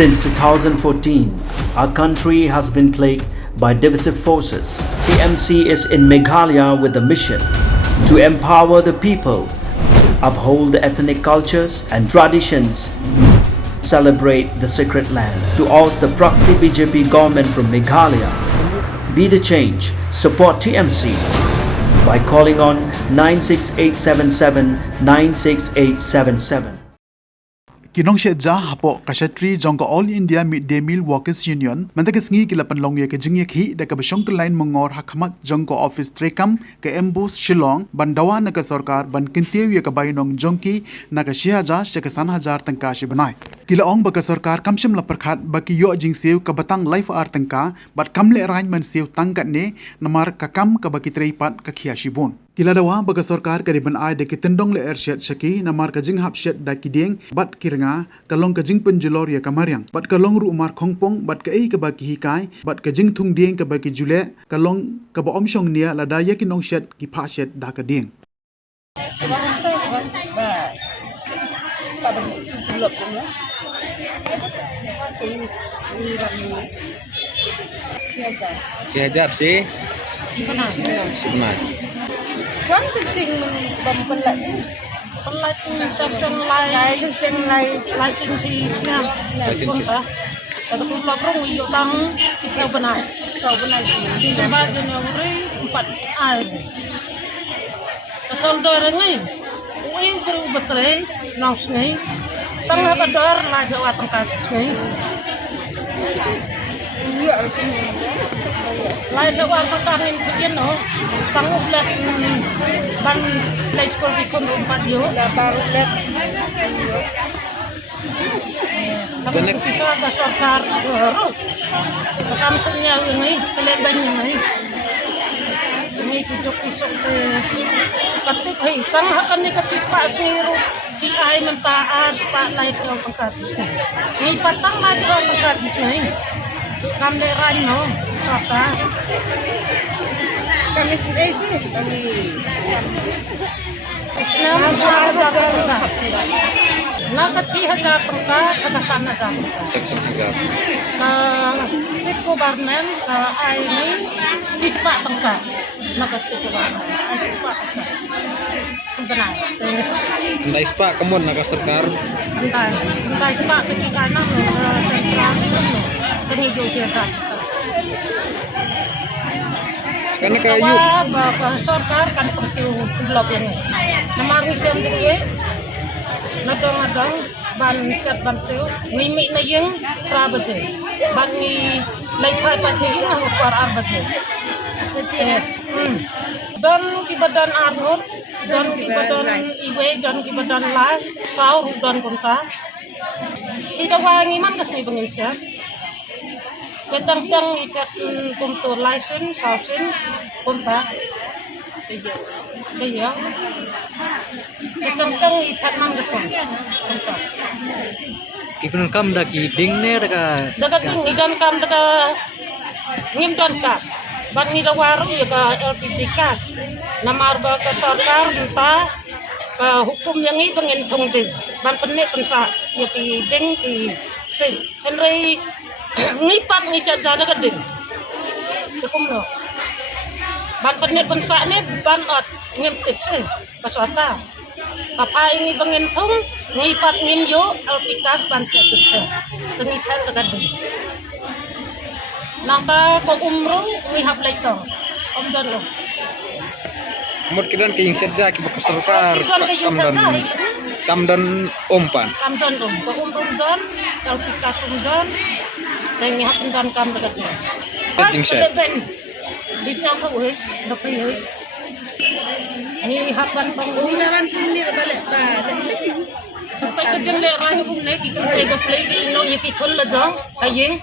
Since 2014, our country has been plagued by divisive forces. TMC is in Meghalaya with the mission to empower the people, uphold the ethnic cultures and traditions, celebrate the sacred land. To oust the proxy BJP government from Meghalaya, be the change, support TMC by calling on 96877 96877. Kinong Shedja hapo kashatri jongko All India Midday Meal Workers Union mantakas ngi kilapan longye ke jingye khi da ka basong lain mengor hakmat jongko office trekam ke embus Shillong bandawa na ka sarkar ban kintiw ye ka bainong jongki na ka 6000 se ka 1000 tangka shi banai kilaong ba ka sarkar kamshim la perkhat ba ki yo jing sew ka batang life art tangka bat kamle arrangement sew tangkat ne namar ka kam ka ba ki treipat ka khia shibun Kiladawa baga sarkar kariban ay de kitendong le ershet shaki na mar ka jing hapshet da kideng bat kiranga kalong ka jing penjulor ya kamaryang bat kalong ru umar khongpong bat ka ei ka ba ki hikai bat ka jing thung deng ka ba ki jule kalong ka ba omshong nia la da ya kinong shet ki pha shet da ka deng Sehajar sih. Sebenar. Kan ting bampelat pelat tentang license siap kalau pulau perung iyo tang sisa benar sih sebab Januari 4 air kacau dorang ni uang berubah terai naus ni tengah kadar lagi watang kacis ni lain lewat petangin begini no tangguh lihat ban play school bikon rumpat yo baru lihat tapi sisa ada sarkar baru kam senyal ini keleban ini tujuh pisok ketik hei tangah kan ni kacis pak siru di ay mentaan pak lain yo pengkacis ni patang lain yo pengkacis ni kam leran no kata kami sendiri kami nak 6000 tangka cetakan aja state government ini cispa tangka nak state government cispa sebenarnya Ndai spa kemun nak sarkar. Ndai spa ketika nak sentral kini jauh Karena kayu bahwa sarkar kan penting blok ini. Nama riset dia, nadang ban set bantu, mimik na yang prabaje, ban ni laikai pasir yang upar arbaje. Dan kibadan arnur, dan kibadan iwe, dan kibadan lah, saur dan konta. Tidak wangi man kesini pengisah. Ketang-tang icat untuk license, sausin, kontak. Iya. Ketang-tang icat man kesini, kontak. Ibnu kam daki ding ne daga. Daga ding ikan kam daga ngimdan kas. Ban ni dawaru ya ka LPG kas. Namar ba ka sarkar entah hukum yang ini pengen ding. Ban penik pensa ya ti ding ti sin. Henry ngipat ngisat jana keding cukup no ban penit pensak ni ban ot ngimtip sih paswata apa ini pengentung ngipat ngim yo alpikas ban setip sih pengicat keding nangka ko umrung ngihap laitong omdan lo Mut kidan ke saja ki bakas sarkar kamdan umpan kamdan ko umrung don alpikas umdan dan ngihap dan kam dekat ni. Jing set. Bisnya kau dapat ni. Ni hapan panggung. Naman sini balik Sampai ke jeng le ran pun le kita tega play di no yeki kon la jang ayeng